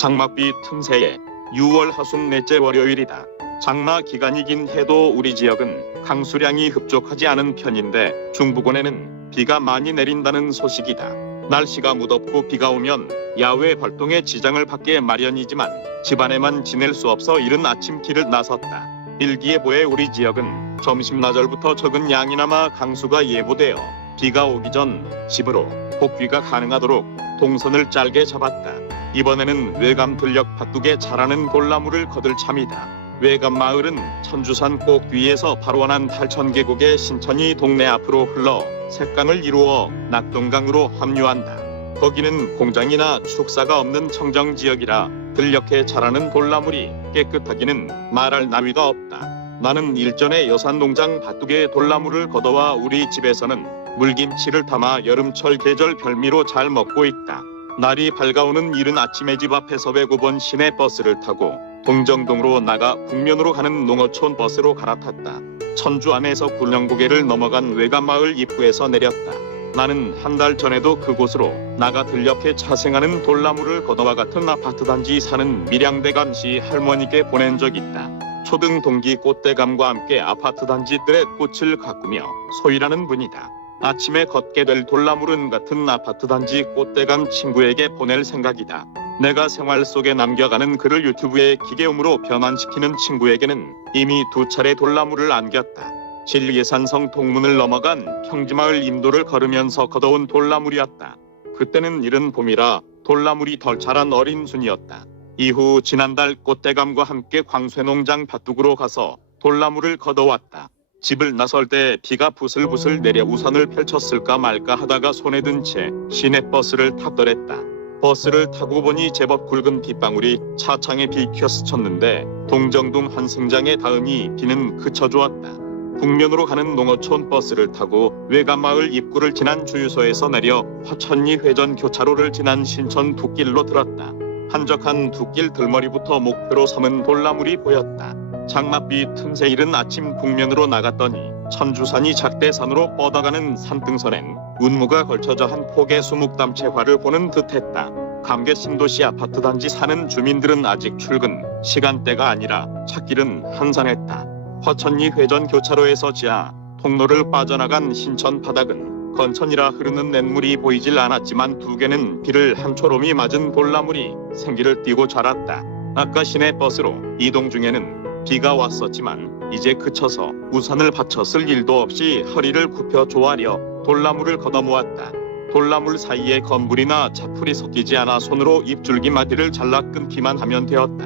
장맛비 틈새에 6월 하순 넷째 월요일이다. 장마 기간이긴 해도 우리 지역은 강수량이 흡족하지 않은 편인데 중부권에는 비가 많이 내린다는 소식이다. 날씨가 무덥고 비가 오면 야외 활동에 지장을 받게 마련이지만 집안에만 지낼 수 없어 이른 아침 길을 나섰다. 일기예보에 우리 지역은 점심 나절부터 적은 양이나마 강수가 예보되어 비가 오기 전 집으로 복귀가 가능하도록 동선을 짧게 잡았다. 이번에는 외감 들녘 밭둑에 자라는 돌나무를 거둘 참이다. 외감 마을은 천주산 꼭 뒤에서 발원한 8,000계곡의 신천이 동네 앞으로 흘러 색강을 이루어 낙동강으로 합류한다. 거기는 공장이나 축사가 없는 청정지역이라 들녘에 자라는 돌나물이 깨끗하기는 말할 나위가 없다. 나는 일전에 여산농장 밭둑에 돌나물을 걷어와 우리 집에서는 물김치를 담아 여름철 계절 별미로 잘 먹고 있다. 날이 밝아오는 이른 아침에 집 앞에서 105번 시내버스를 타고 동정동으로 나가 북면으로 가는 농어촌 버스로 갈아탔다. 천주 안에서 굴령고개를 넘어간 외가마을 입구에서 내렸다. 나는 한 달 전에도 그곳으로 나가 들녘에 자생하는 돌나무를 걷어와 같은 아파트 단지 사는 밀양대감 씨 할머니께 보낸 적 있다. 초등 동기 꽃대감과 함께 아파트 단지들의 꽃을 가꾸며 소일하는 분이다. 아침에 걷게 될 돌나물은 같은 아파트 단지 꽃대감 친구에게 보낼 생각이다. 내가 생활 속에 남겨가는 글을 유튜브에 기계음으로 변환시키는 친구에게는 이미 2차례 돌나물을 안겼다. 진리예산성 동문을 넘어간 평지마을 임도를 걸으면서 걷어온 돌나물이었다. 그때는 이른 봄이라 돌나물이 덜 자란 어린 순이었다. 이후 지난달 꽃대감과 함께 광쇠농장 밭둑으로 가서 돌나물을 걷어왔다. 집을 나설 때 비가 부슬부슬 내려 우산을 펼쳤을까 말까 하다가 손에 든 채 시내버스를 탔더랬다. 버스를 타고 보니 제법 굵은 빗방울이 차창에 비켜 스쳤는데 동정동 한 승장에 닿으니 비는 그쳐주었다. 북면으로 가는 농어촌 버스를 타고 외가마을 입구를 지난 주유소에서 내려 화천리 회전 교차로를 지난 신천 둑길로 들었다. 한적한 둑길 들머리부터 목표로 삼은 돌나물이 보였다. 장맛비 틈새 이른 아침 북면으로 나갔더니 천주산이 작대산으로 뻗어가는 산등선엔 운무가 걸쳐져 한 폭의 수묵담채화를 보는 듯했다. 감개 신도시 아파트 단지 사는 주민들은 아직 출근 시간대가 아니라 찾길은 한산했다. 화천리 회전 교차로에서 지하 통로를 빠져나간 신천 바닥은 건천이라 흐르는 냇물이 보이질 않았지만 두 개는 비를 한 초롬이 맞은 돌나물이 생기를 띠고 자랐다. 아까 시내버스로 이동 중에는 비가 왔었지만 이제 그쳐서 우산을 받쳤을 일도 없이 허리를 굽혀 조아려 돌나물을 걷어모았다. 돌나물 사이에 건물이나 자풀이 섞이지 않아 손으로 잎줄기 마디를 잘라 끊기만 하면 되었다.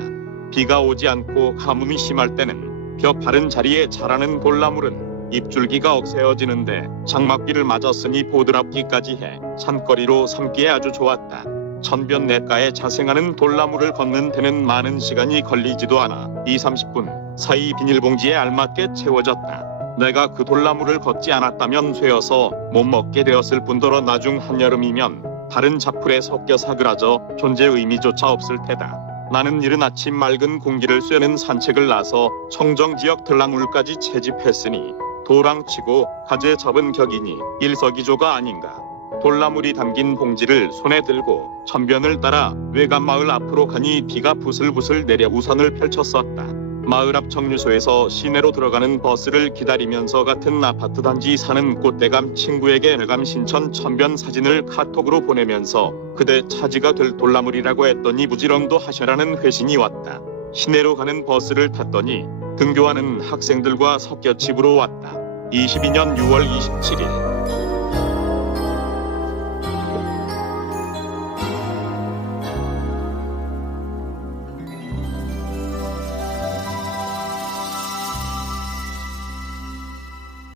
비가 오지 않고 가뭄이 심할 때는 벼 바른 자리에 자라는 돌나물은 잎줄기가 억세어지는데 장맛비를 맞았으니 보드랍기까지 해 산거리로 삼기에 아주 좋았다. 천변 냇가에 자생하는 돌나무를 걷는 데는 많은 시간이 걸리지도 않아 20-30분 사이 비닐봉지에 알맞게 채워졌다. 내가 그 돌나무를 걷지 않았다면 쇠어서 못 먹게 되었을 뿐더러 나중 한여름이면 다른 자풀에 섞여 사그라져 존재 의미조차 없을 테다. 나는 이른 아침 맑은 공기를 쐬는 산책을 나서 청정지역 들나물까지 채집했으니 도랑치고 가재 잡은 격이니 일석이조가 아닌가. 돌나물이 담긴 봉지를 손에 들고 천변을 따라 외감마을 앞으로 가니 비가 부슬부슬 내려 우산을 펼쳤었다. 마을 앞 정류소에서 시내로 들어가는 버스를 기다리면서 같은 아파트 단지 사는 꽃대감 친구에게 외감 신천 천변 사진을 카톡으로 보내면서 그대 차지가 될 돌나물이라고 했더니 부지런도 하셔라는 회신이 왔다. 시내로 가는 버스를 탔더니 등교하는 학생들과 섞여 집으로 왔다. 22년 6월 27일